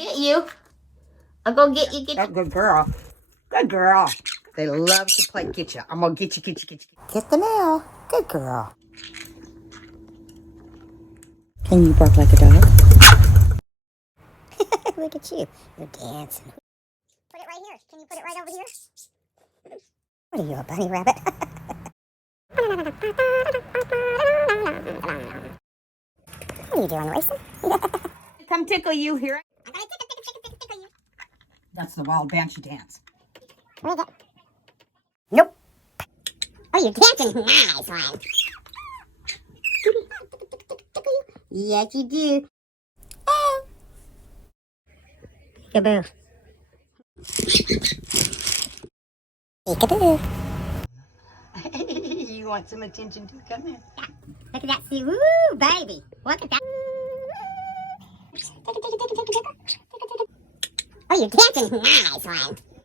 Get you. I'll go get you. Oh, good girl. Good girl. They love to play get you. I'm gonna get you. Get the nail. Good girl. Can you bark like a dog? Look at you. You're dancing. Put it right here. Can you put it right over here? What are you, a bunny rabbit? What are you doing, racing? Come tickle you here. I'm gonna tickle you. That's the wild banshee dance. Where is it? Nope. Oh, you're dancing. Nice one. Yes, you do. Oh. Peekaboo. Peekaboo. You want some attention too? Come here. Yeah. Look at that. See, woo, baby. Look at that. Oh, you're dancing. Nice one.